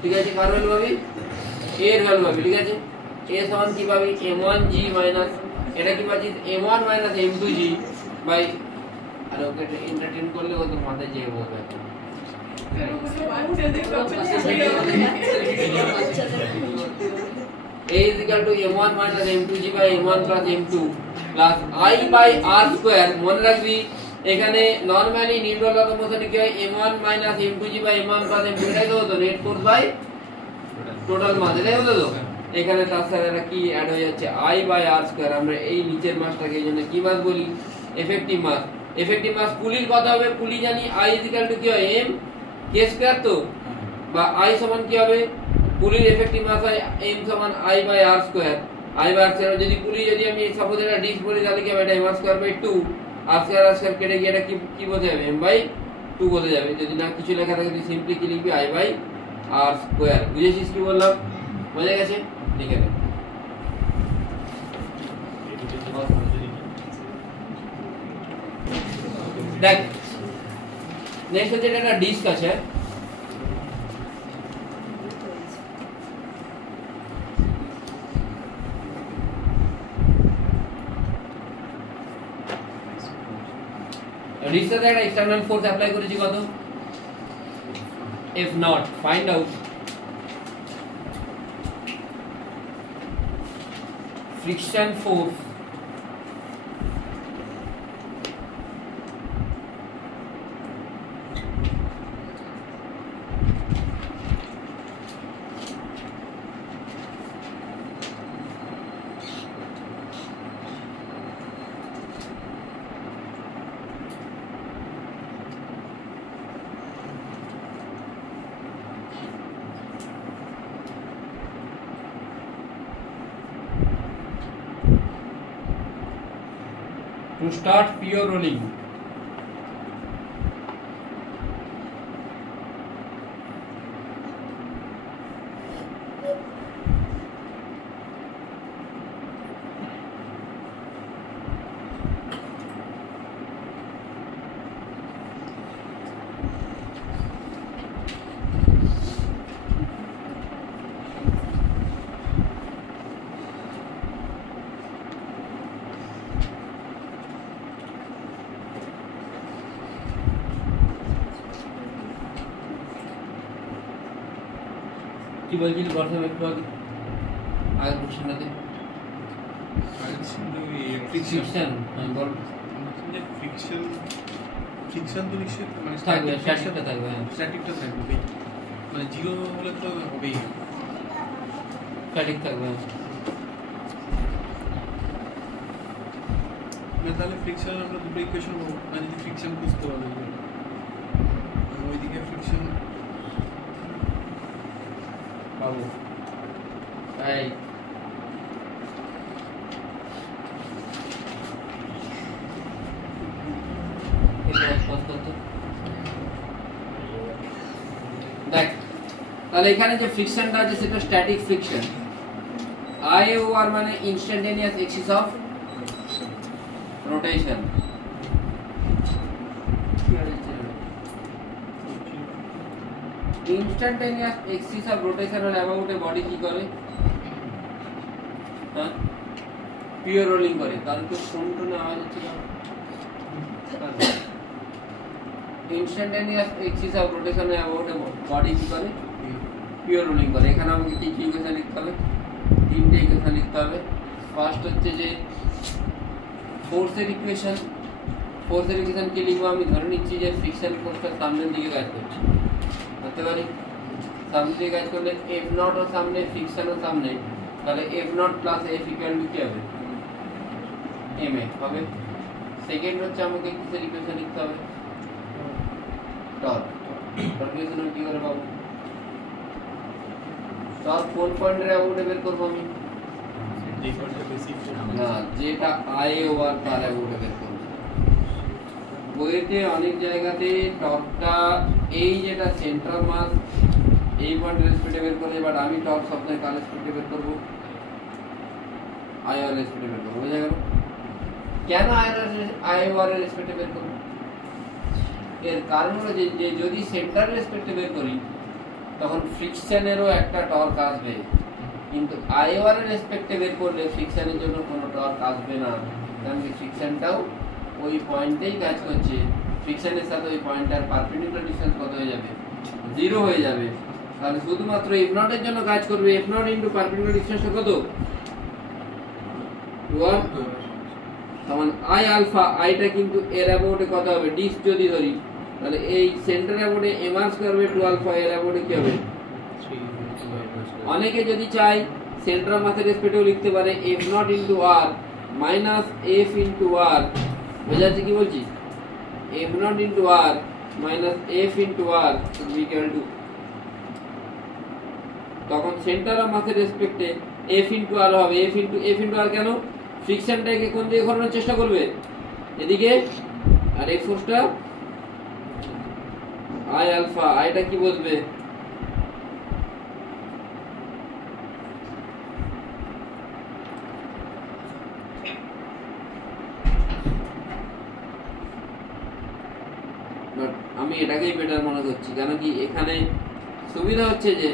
ঠিক আছে, কার ভ্যালু পাবি? a এর ভ্যালু পাবি। ঠিক আছে, a সমান কি পাবি? m1g মাইনাস, এটা কি পাচ্ছিস? m1 - m2g by, R okay entertain করলে ও তো মাথায় যেয়ে বলবে। a is equal to m1 - m2g by m1 plus m2 plus i by r square। মনে রাখবি এখানে normally Newton law of motion কি হয়? m1 - m2g by m1 plus m2, এটাই তো হতো net force by total mass, এটাই হতো তো। এখানে তার সাথে এটা কি অ্যাড হয়ে যাচ্ছে? i by r square। আমরা এই নিচের মাসটাকে এই জন্য কি মাস বলি? এফেক্টিভ মাস। এফেক্টিভ মাস পুলির কত হবে? পুলি জানি i is equal to কি হয়? m k স্কয়ার তো, বা i সমান কি হবে? পুলির এফেক্টিভ মাস হয় m সমান i by r square. i by r square যদি পুলি, যদি আমি সাপোজ এটা ডিস্ক বলি তাহলে কি হবে? এটা m²/2, r স্কয়ার কেটে গিয়ে এটা কি বসে যাবে? m/2 বসে যাবে। যদি না কিছু লেখা থাকে তুই সিম্পলি কি লিখবি? i by r square. বুঝেছিস কি বললাম? বোঝা গেছে? লিখে নে। দেখ নেক্সট হচ্ছে একটা ডিস্ক আছে। ডিস্কটাতে একটা এক্সটার্নাল ফোর্স অ্যাপ্লাই করেছি কত? F0। Find out friction force to start pure rolling। কি বলছিলি প্রথম একটু আগে আগের কোশ্চেনটাতে? ফ্রিকশন বল। ফ্রিকশন ফ্রিকশন তো নিশ্চয়ই মানে থাকবে, স্ট্যাটিকটা থাকবে, হ্যাঁ স্ট্যাটিকটা থাকবে মানে জিরো হলে তো হবেই স্ট্যাটিক থাকবে। না তাহলে ফ্রিকশন আমরা দুটো ইকুয়েশন পাবো না যদি ফ্রিকশন বুঝতে পারবো ওইদিকে ফ্রিকশন পাবো এই দেখ তাহলে এখানে যে ফ্রিকশনটা আছে সেটা স্ট্যাটিক ফ্রিকশন। IOR মানে instantaneous axis of rotation. Instantaneous axis of rotation এর অ্যাবাউট এ বডি কি করে? হ্যাঁ পিওর রোলিং করে। কারণ তো শুনটুনে আওয়াজ হচ্ছে না। ইনস্ট্যান্টেনিয়াস এক্সিস অফ রোটেশন এর অ্যাবাউট এ বডি কি করে? পিওর রোলিং করে। এখানে আমাকে কি কি ইকুয়েশন লিখতে হবে? তিনটে ইকুয়েশন লিখতে হবে। ফার্স্ট হচ্ছে যে ফোর্সের ইকুয়েশন। ফোর্সের ইকুয়েশন কি লিখবো? আমি ধরে নিচ্ছি যে ফ্রিকশন ফোর্সটা সামনের দিকে কাজ করছে, করতে পারি। সামনের দিকে কাজ করলে এফ নট ও সামনে, ফ্রিকশন ও সামনে, তাহলে F not plus f equal to কি হবে? এম এ হবে। সেকেন্ড হচ্ছে আমাকে কিসের ইকুয়েশন লিখতে হবে? টর্ক। টর্ক ইকুয়েশন আমি কি করে পাবো? টর্ক কোন পয়েন্টের অ্যাবাউটে বের করব আমি? না, যেটা IOR তার অ্যাবাউটে বের করব। বইতে অনেক জায়গাতে টর্কটা এই যেটা সেন্ট্রাল মাস এই পয়েন্টের রেসপেক্টে বের করে, বাট আমি টর্ক সবসময় কার রেসপেক্টে বের করব? IOR রেসপেক্টে বের করব। বুঝা গেল? কেন IOR এর রেসপেক্টে বের করব? এর কারণ হলো যে যদি সেন্টার রেসপেক্টে বের করি তখন ফ্রিকশনেরও একটা টর্ক আসবে, কিন্তু IOR এর রেসপেক্টে বের করলে ফ্রিকশনের জন্য কোনো টর্ক আসবে না, কারণ কি ফ্রিকশনটাও ওই পয়েন্টেই কাজ করছে। ফ্রিকশনের সাথে ওই পয়েন্টটার পারপেন্ডিকুলার ডিসটেন্স কত হয়ে যাবে? 0 হয়ে যাবে। তাহলে শুধুমাত্র এফ নট এর জন্য কাজ করবে। F naught into perpendicular distance কত? 1। তখন আই আলফা, আইটা কিন্তু এর অ্যাবাউটে কত হবে? ডিস যদি ধরি তাহলে এই সেন্টার অ্যাবাউটে এমআর স্কয়ার বাই 2 আলফা, এর অ্যাবাউটে কি হবে? অনেকে যদি চাই সেন্টার মাসের রেসপেক্টেও লিখতে পারে F naught into R minus F into R. বোঝাচ্ছে কি বলছি? F naught into R minus F into R equal to, তখন সেন্টার অফ মাসের রেসপেক্টে এফ ইনটু আর হবে। এফ ইনটু আর কেন? ফ্রিকশনটাকে কোন দিকে ঘোরানোর চেষ্টা করবে? এদিকে। আর এই ফোর্সটা আই আলফা, আইটা কি বসবে? আমি এটাকেই বেটার মনে করছি, কেন কি এখানে সুবিধা হচ্ছে যে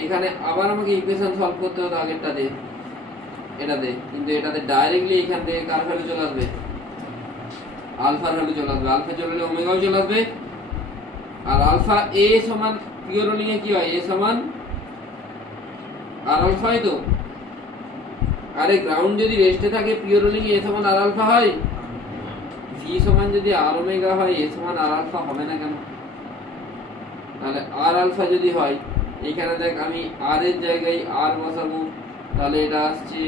এখানে আবার আমাকে ইকুয়েশন সলভ করতে হতো আগেরটাতে, এটাতে, কিন্তু এটাতে ডাইরেক্টলি এখান থেকে কার ভ্যালু চলে আসবে? আলফার ভ্যালু চলে আসবে। আলফা চলে এলে ওমেগাও চলে আসবে। আর আলফা এ সমান পিওর রোলিং এ কি হয়? এ সমান আর আলফা হয় তো। আরে গ্রাউন্ড যদি রেস্টে থাকে পিওর রোলিং এ সমান আর আলফা হয়। ভি সমান যদি আর ওমেগা হয়, এ সমান আর আলফা হবে না কেন? তাহলে আর আলফা যদি হয়, এখানে দেখ আমি আর এর জায়গায় আর বসাবো, তাহলে এটা আসছে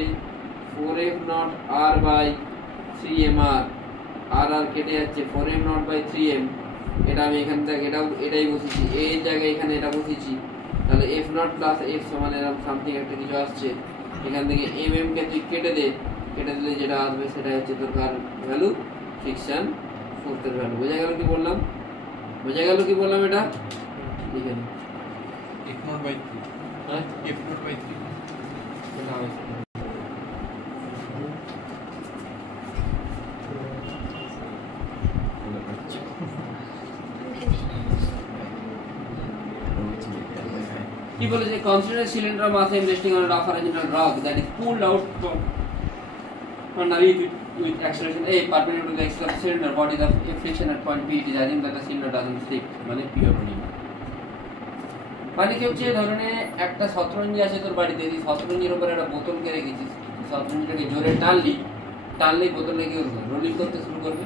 4f not R by 3mr। আর আর কেটে যাচ্ছে 4m নট বাই 3m। এটা আমি এখান থেকে এটাই বসেছি, এর জায়গায় এখানে এটা বসেছি। তাহলে f নট প্লাস f সমান এরকম সামথিং একটা কিছু আসছে। এখান থেকে mm কে তুই কেটে দিলে যেটা আসবে সেটা হচ্ছে তোর কার ভ্যালু? ফ্রিকশন ফোর্সের ভ্যালু। বোঝা গেল কি বললাম? এটা ঠিক আছে। f নট বাই 3, হ্যাঁ f নট বাই 3 এটা হবে। কি বলেছে? Consider cylinder mass resting on a rough horizontal rock that is pulled out from underneath with acceleration a perpendicular to the axis of the cylinder. What is the friction at point P? It is assumed that the cylinder doesn't stick, মানে pure rolling। মানে কি হচ্ছে, ধরনে একটা শতরঞ্জি আছে তোর বাড়িতে, এই শতরঞ্জির উপরে একটা বোতলকে রেখেছিস, শতরঞ্জিটাকে জোরে টানলেই বোতলটা কি করবে? রোলিং করতে শুরু করবে।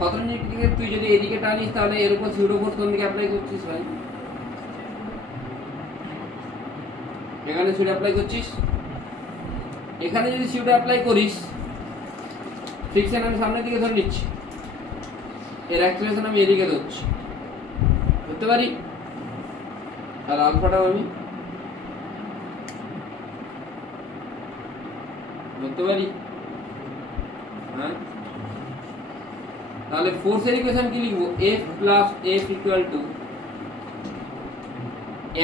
17 ইউনিট থেকে তুই যদি এদিকে টানিস তাহলে এর উপর সিউডো ফোর্স কোন দিকে অ্যাপ্লাই করছিস ভাই? এখানে সিউডো অ্যাপ্লাই করছিস, এখানে যদি সিউডো অ্যাপ্লাই করিস ফ্রিকশন আমি সামনের দিকে ধরে নিচ্ছি, এর অ্যাক্সিলারেশন আমি এদিকে ধরছি, ধরতে পারি, আর আলফাটাও আমি ধরতে পারি। হ্যাঁ, তাহলে ফোর্সের ইকুয়েশন কি লিখবো? F plus F equal two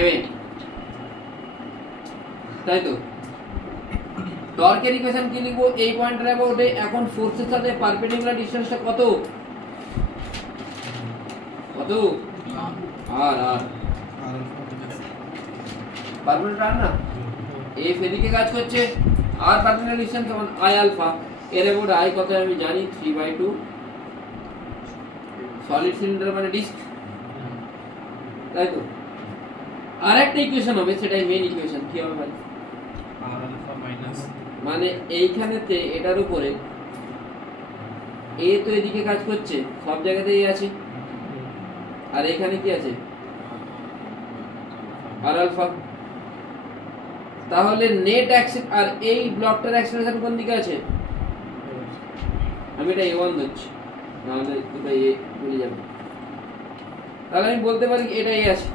mn, তাই তো? টর্কের ইকুয়েশন কি লিখবো? এই পয়েন্টের অ্যাবাউটে এখন ফোর্সের সাথে পারপেন্ডিকুলার ডিসটেন্সটা কত? কত? আর পারপেন্ডিকুলার না, F এদিকে কাজ করছে, আর পারপেন্ডিকুলার ডিসটেন্স সমান I আলফা, এর অ্যাবাউট I কত আমি জানি 3/2, সলিড সিলিন্ডার মানে ডিস্ক, তাই তো? আর একটা ইকুয়েশন হবে, সেটাই মেইন ইকুয়েশন। কি হবে ভাই? আর আলফা মাইনাস, মানে এইখানেতে এটার উপরে এ তো এদিকে কাজ করছে, সব জায়গাতেই আছে, আর এখানে কি আছে? আর আলফা। তাহলে নেট অ্যাকশন আর এই ব্লকটার অ্যাক্সিলারেশন কোন দিকে আছে? আমি এটা a1 ধরছি, নাহলে এটা a ভুলে যাবে। তাহলে আমি বলতে পারি এটা a আছে,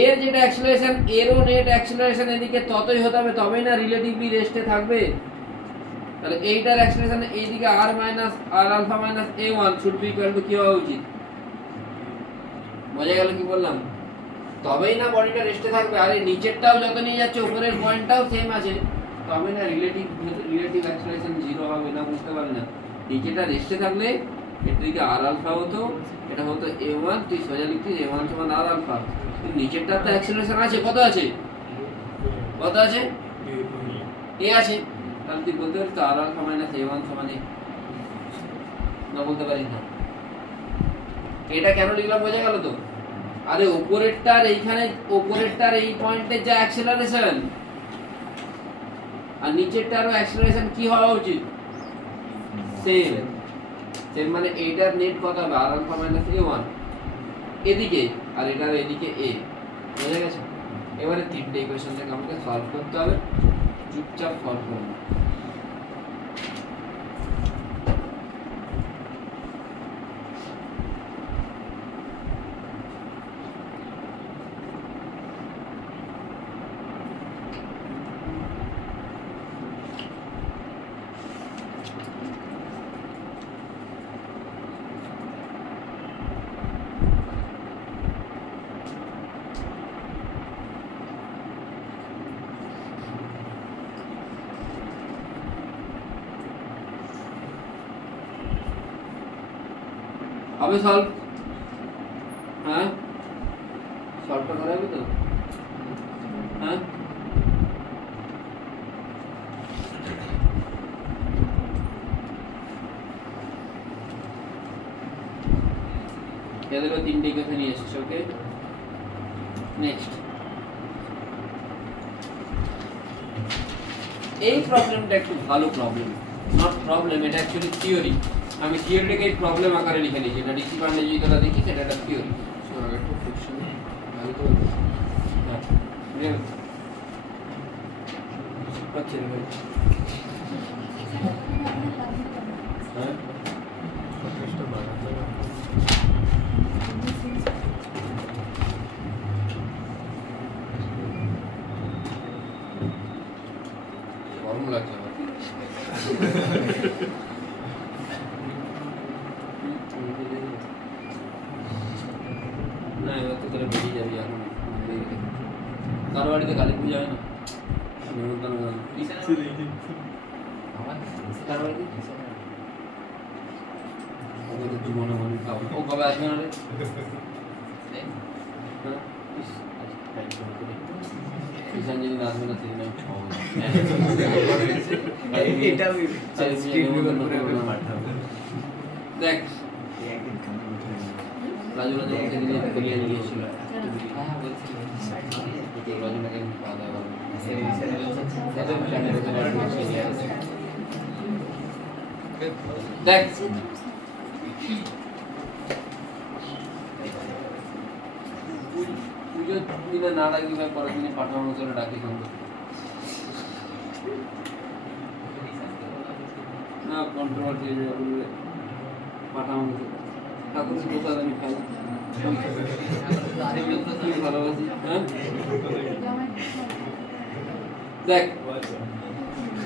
এর যেটা অ্যাক্সিলারেশন, এরও নেট অ্যাক্সিলারেশন এদিকে ততই হতে হবে, তবেই না রিলেটিভলি রেস্টে থাকবে। তাহলে এইটার অ্যাক্সিলারেশন এইদিকে r minus r alpha minus a1 should be equal to কি হওয়া উচিত? বোঝা গেল কি বললাম? তবেই না বডিটা রেস্টে থাকবে। আর এই নিচেরটাও যত নিয়ে যাচ্ছে উপরের পয়েন্টটাও সেম আছে, তবে না রিলেটিভ অ্যাক্সিলারেশন 0 হবে না, বুঝতে পারলে না? নিচেটা রেস্টে থাকলে এটা দিকে r আলফা হতো, এটা হতো a1, তুই সোজা লিখতিস a1 সমান r আলফা। নিচেরটা তো অ্যাক্সিলারেশন আছে, কত আছে? কত আছে? a আছে। তাহলে তুই বলতে পারিস তো r আলফা মাইনাস a1 সমান a, না বলতে পারিস না? এটা কেন লিখলাম বোঝা গেল তো? আরে উপরেরটার এইখানে, উপরেরটার এই পয়েন্টের যা অ্যাক্সিলারেশন আর নিচেরটারও অ্যাক্সিলারেশন কি হওয়া উচিত? সেম। সেম মানে এইটার নেট কত হবে? r আলফা মাইনাস a1 এদিকে, আর এটার এদিকে a। বুঝা গেছে? এবারে তিনটে ইকুয়েশনটাকে আমাকে সলভ করতে হবে, চুপচাপ সলভ করব। হবে সলভ? হ্যাঁ, সলভটা করা হবে তো? হ্যাঁ, এদের তিনটে ইকুয়েশন নিয়ে এসেছি। ওকে, নেক্সট। এই প্রবলেমটা একটু ভালো প্রবলেম, নট প্রবলেম, এটা অ্যাকচুয়ালি থিওরি। আমি থিওরিটাকে এই প্রবলেম আকারে লিখে নিয়েছি। এটা ডিসি পান্ডে যদি তোরা দেখিস, এটা একটা থিওরি। একটু ফিকশন ভালো তো হ্যাঁ, আচ্ছা ভাই, হ্যাঁ কতটা বাড়াতে হবে? গরম লাগছে আমার। না, এবার তো তোরা বেরিয়ে যাবি এখন। কারো বাড়িতে কালী পুজো হয় না? কারো বাড়িতে জীবনে মনে খাবো। ও কবে আসবে না রে? কিষান যেদিন আসবে না সেদিন আমি খাবো। দেখ রাজু রাজু সেদিন কলিয়া গিয়েছিল, রাজুটাকে খাওয়া দাওয়া দেখ পুজো দিনে না ডাকি ভাই, পরের দিনে পাঠানো চলে ডাকি কিন্তু না কন্ট্রোভার্সি পাঠানো ঠাকুর প্রসাদ আমি খাই ভালোবাসি। হ্যাঁ দেখ,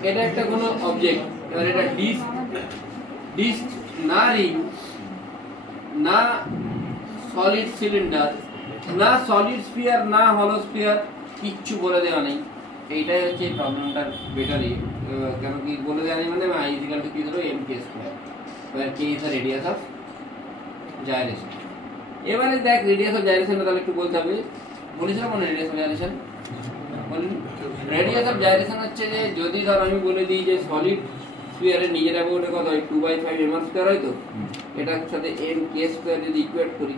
এটা একটা কোনো অবজেক্ট, এবার এটা ডিস্ক না রিং না সলিড সিলিন্ডার না সলিড স্ফিয়ার না হলো স্ফিয়ার, কিচ্ছু বলে দেওয়া নেই। এইটাই হচ্ছে প্রবলেমটার বেটারই, কেন কি বলে দেওয়া নেই মানে আই ইকুয়াল টু কি ধরো m K square, where k is the radius of gyration। এবারে দেখ রেডিয়াস অফ জাইরেশনটা তাহলে একটু বলতে হবে, বলিস না মানে রেডিয়াস অফ জাইরেশন বলুন। রেডিয়াস অফ জাইরেশন হচ্ছে যে যদি ধর আমি বলে দিই যে সলিড স্ফিয়ারের নিজের অ্যাবাউটে কত হয় 2/5 mm স্কয়ার হয়, তো এটার সাথে m k স্কয়ার যদি ইকুয়েট করি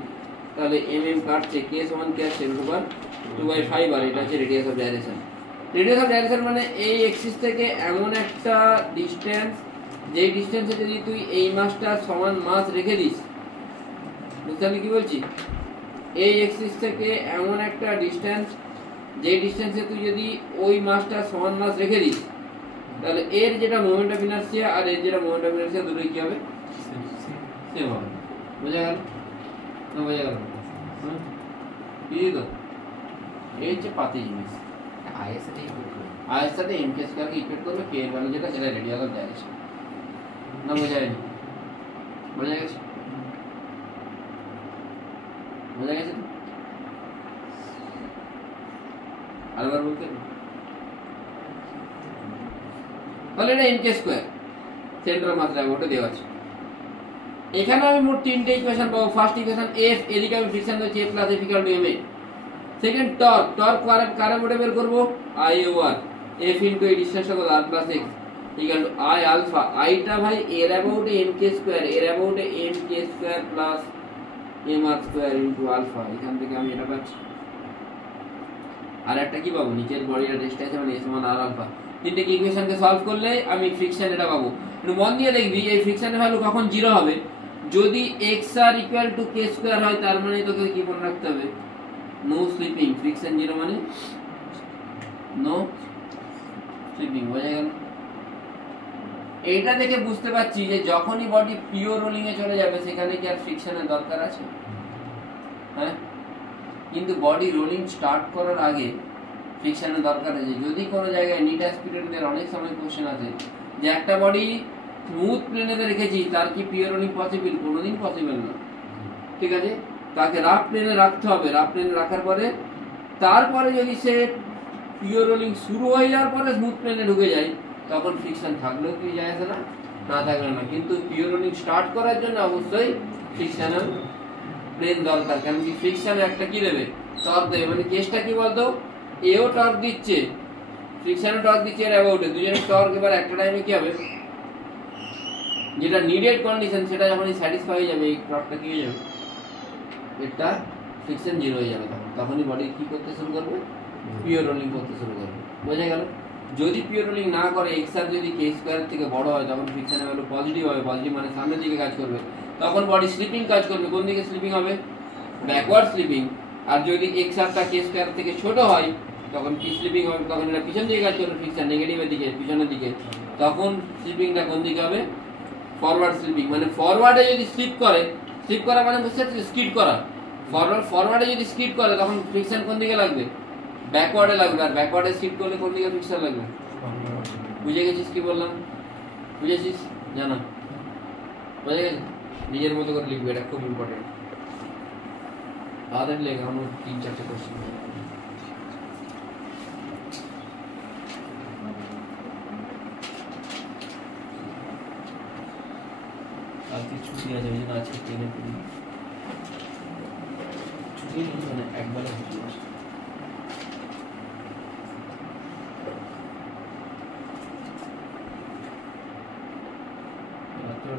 তাহলে mm কাটছে, k সমান কি আসছে √2/5, আর এটা হচ্ছে radius of gyration. Radius of gyration মানে এই এক্সিস থেকে এমন একটা ডিসটেন্স, যেই ডিসটেন্সে যদি তুই এই মাসটা সমান মাস রেখে দিস, বুঝতে পারলি কি বলছি? এই এক্সিস থেকে এমন একটা ডিসটেন্স, যেই ডিসটেন্সে তুই যদি ওই মাসটা সমান মাস রেখে দিস, তাহলে এর যেটা মোমেন্ট অফ ইনারশিয়া আর এর যেটা মোমেন্ট অফ ইনারশিয়া দুটোই কি হবে? সেম হবে। বোঝা গেল না? বোঝা গেল? হ্যাঁ কি তো এই হচ্ছে পাতি জিনিস। আয়ের সাথে এম কে স্কয়ারকে ইকুয়েট করবে, কে এর ভ্যালু যেটা সেটা রেডিয়াস অফ জাইরেশন। না বোঝা যায়নি? বোঝা গেছে? বোঝা গেছে? আরেকবার বলতে তাহলে এটা এম কে স্কয়ার সেন্টার মাত্রা ওটা দেওয়া আছে। এখানে আমি মোট তিনটে ইকুয়েশন পাবো। ফার্স্ট ইকুয়েশন এফ, এদিকে আমি ফ্রিকশন দিচ্ছি f plus f equal to m a. Second torque, torque কারে মোডে বের করব? আই ওভার এফ ইনটু এই ডিসটেন্সটা কত R plus X equal to I alpha. আইটা ভাই এর অ্যাবাউটে এম কে স্কয়ার, এর অ্যাবাউটে এম কে square plus M R square into alpha. এখান থেকে আমি এটা পাচ্ছি। আর একটা কি পাবো? নিচের বডির রেস্ট আছে মানে এস সমান আর আলফা। তিনটে ইকুয়েশনকে সলভ করলে আমি ফ্রিকশন এটা পাবো। কিন্তু মন দিয়ে দেখবি এই ফ্রিকশনের ভ্যালু কখন জিরো হবে? যদি x r equal to k square হয়, তার মানে তোকে কি মনে রাখতে হবে? No slipping. ফ্রিকশন জিরো মানে নো স্লিপিং। বোঝা গেল? এইটা দেখে বুঝতে পারছি যে যখনই বডি পিওর রোলিং এ চলে যাবে সেখানে কি আর ফ্রিকশনের দরকার আছে? হ্যাঁ, কিন্তু বডি রোলিং স্টার্ট করার আগে ফ্রিকশনের দরকার আছে। যদি কোনো জায়গায় নিট অ্যাসপিরেন্টদের অনেক সময় কোশ্চেন আছে যে একটা বডি স্মুথ প্লেনেতে রেখেছি, তার কি পিওর রোলিং পসিবল? কোনোদিন পসিবল না। ঠিক আছে, তাকে রাফ প্লেনে রাখতে হবে। রাফ প্লেনে রাখার পরে তারপরে যদি সে পিওর রোলিং শুরু হয়ে যাওয়ার পরে স্মুথ প্লেনে ঢুকে যায়, তখন ফ্রিকশন থাকলেও কি যায় আসে না, না থাকলে না। কিন্তু পিওর রোলিং স্টার্ট করার জন্য অবশ্যই ফ্রিকশনের প্লেন দরকার। কারণ কি ফ্রিকশন একটা কি দেবে? টর্ক দেবে। মানে কেসটা কি বলতো, এও টর্ক দিচ্ছে, ফ্রিকশনও টর্ক দিচ্ছে এর অ্যাবাউটে, দুজনের টর্ক এবার একটা টাইমে কি হবে? যেটা নিডেড কন্ডিশন সেটা যখনই স্যাটিসফাই হয়ে যাবে, এই টর্কটা কি হয়ে যাবে? এটা ফ্রিকশন জিরো হয়ে যাবে। তখনই বডি কি করতে শুরু করবে? পিওর রোলিং করতে শুরু করবে। বোঝা গেল? যদি পিওর রোলিং না করে, এক্স আর যদি কে স্কয়ার থেকে বড় হয়, তখন ফ্রিকশনের ভ্যালু পজিটিভ হবে। পজিটিভ মানে সামনের দিকে কাজ করবে। তখন বডি স্লিপিং কাজ করবে। কোন দিকে স্লিপিং হবে? Backward sleeping. আর যদি এক্স আরটা কে স্কয়ার থেকে ছোট হয়, তখন কি স্লিপিং হবে? তখন এটা পিছন দিকে কাজ করবে, ফ্রিকশন নেগেটিভের দিকে, পিছনের দিকে। তখন স্লিপিংটা কোন দিকে হবে? Forward sleeping. মানে ফরওয়ার্ডে যদি স্লিপ করে, স্লিপ করা মানে বুঝতে পারছিস? স্কিড করা। ফরওয়ার্ডে যদি স্কিড করে, তখন ফ্রিকশন কোন দিকে লাগবে? ব্যাকওয়ার্ডে লাগবে। আর ব্যাকওয়ার্ডে স্কিড করলে কোন দিকে ফ্রিকশন লাগবে? বুঝে গেছিস কি বললাম? বুঝেছিস? জানা বুঝে গেছিস? নিজের মতো করে লিখবে, এটা খুব ইম্পর্টেন্ট। তাদের লেখা আমার 3-4টে কোশ্চেন। আজকে ছুটি আছে, ওই জন্য আজকে ট্রেনে পড়ি। ছুটি নেই মানে একবারে ছুটি আছে। রাত্রে